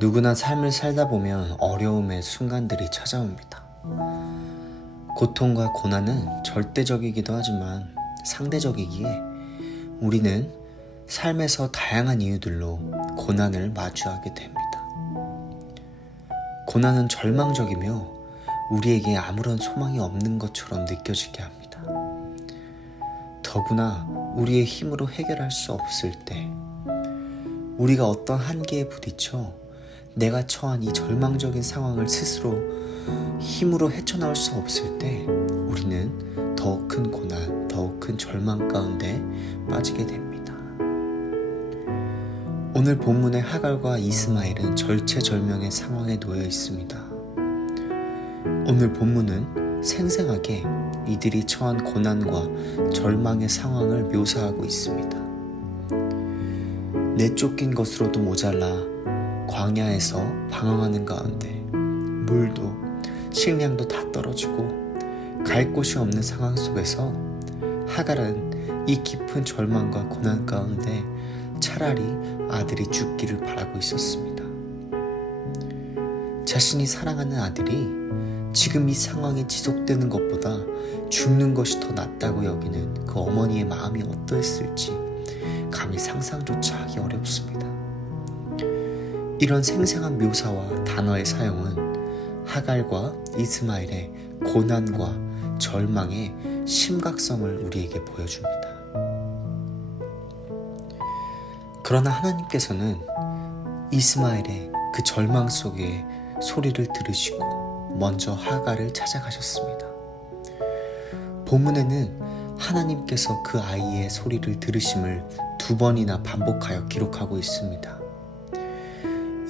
누구나 삶을 살다 보면 어려움의 순간들이 찾아옵니다. 고통과 고난은 절대적이기도 하지만 상대적이기에 우리는 삶에서 다양한 이유들로 고난을 마주하게 됩니다. 고난은 절망적이며 우리에게 아무런 소망이 없는 것처럼 느껴지게 합니다. 더구나 우리의 힘으로 해결할 수 없을 때, 우리가 어떤 한계에 부딪혀 내가 처한 이 절망적인 상황을 스스로 힘으로 헤쳐나올 수 없을 때 우리는 더 큰 고난, 더 큰 절망 가운데 빠지게 됩니다. 오늘 본문의 하갈과 이스마엘은 절체절명의 상황에 놓여 있습니다. 오늘 본문은 생생하게 이들이 처한 고난과 절망의 상황을 묘사하고 있습니다. 내쫓긴 것으로도 모자라 광야에서 방황하는 가운데 물도 식량도 다 떨어지고 갈 곳이 없는 상황 속에서 하갈은 이 깊은 절망과 고난 가운데 차라리 아들이 죽기를 바라고 있었습니다. 자신이 사랑하는 아들이 지금 이 상황이 지속되는 것보다 죽는 것이 더 낫다고 여기는 그 어머니의 마음이 어떠했을지 감히 상상조차 하기 어렵습니다. 이런 생생한 묘사와 단어의 사용은 하갈과 이스마엘의 고난과 절망의 심각성을 우리에게 보여줍니다. 그러나 하나님께서는 이스마엘의 그 절망 속에 소리를 들으시고 먼저 하갈을 찾아가셨습니다. 본문에는 하나님께서 그 아이의 소리를 들으심을 2번이나 반복하여 기록하고 있습니다.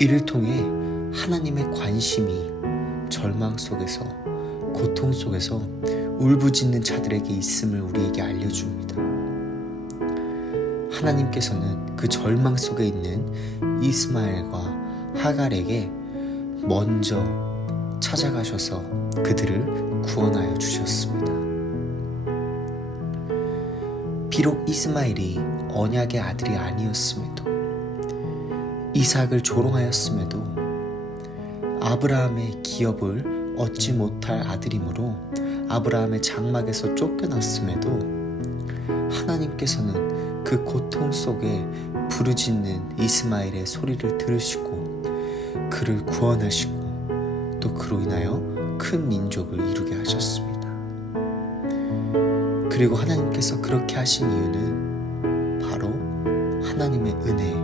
이를 통해 하나님의 관심이 절망 속에서, 고통 속에서 울부짖는 자들에게 있음을 우리에게 알려줍니다. 하나님께서는 그 절망 속에 있는 이스마엘과 하갈에게 먼저 찾아가셔서 그들을 구원하여 주셨습니다. 비록 이스마엘이 언약의 아들이 아니었음에도, 이삭을 조롱하였음에도, 아브라함의 기업을 얻지 못할 아들이므로 아브라함의 장막에서 쫓겨났음에도 하나님께서는 그 고통 속에 부르짖는 이스마엘의 소리를 들으시고 그를 구원하시고 또 그로 인하여 큰 민족을 이루게 하셨습니다. 그리고 하나님께서 그렇게 하신 이유는 바로 하나님의 은혜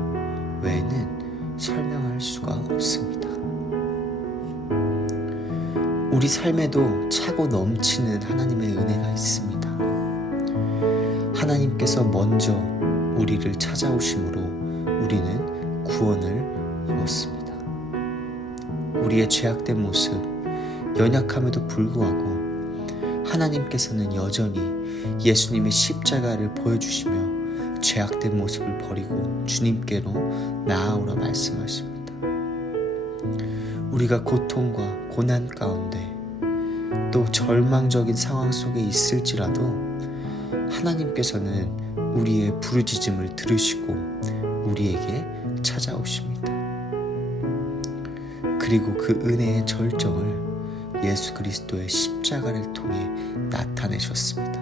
외에는 설명할 수가 없습니다. 우리 삶에도 차고 넘치는 하나님의 은혜가 있습니다. 하나님께서 먼저 우리를 찾아오심으로 우리는 구원을 입었습니다. 우리의 죄악된 모습, 연약함에도 불구하고 하나님께서는 여전히 예수님의 십자가를 보여주시며 죄악된 모습을 버리고 주님께로 나아오라 말씀하십니다. 우리가 고통과 고난 가운데 또 절망적인 상황 속에 있을지라도 하나님께서는 우리의 부르짖음을 들으시고 우리에게 찾아오십니다. 그리고 그 은혜의 절정을 예수 그리스도의 십자가를 통해 나타내셨습니다.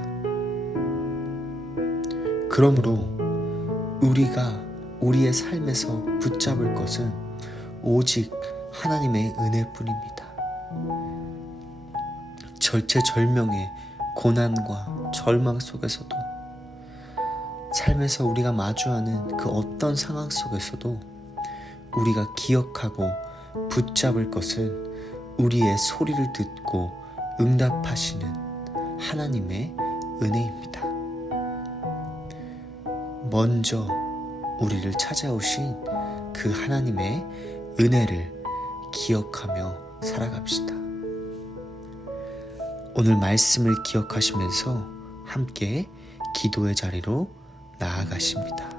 그러므로 우리가 우리의 삶에서 붙잡을 것은 오직 하나님의 은혜뿐입니다. 절체절명의 고난과 절망 속에서도, 삶에서 우리가 마주하는 그 어떤 상황 속에서도 우리가 기억하고 붙잡을 것은 우리의 소리를 듣고 응답하시는 하나님의 은혜입니다. 먼저 우리를 찾아오신 그 하나님의 은혜를 기억하며 살아갑시다. 오늘 말씀을 기억하시면서 함께 기도의 자리로 나아가십니다.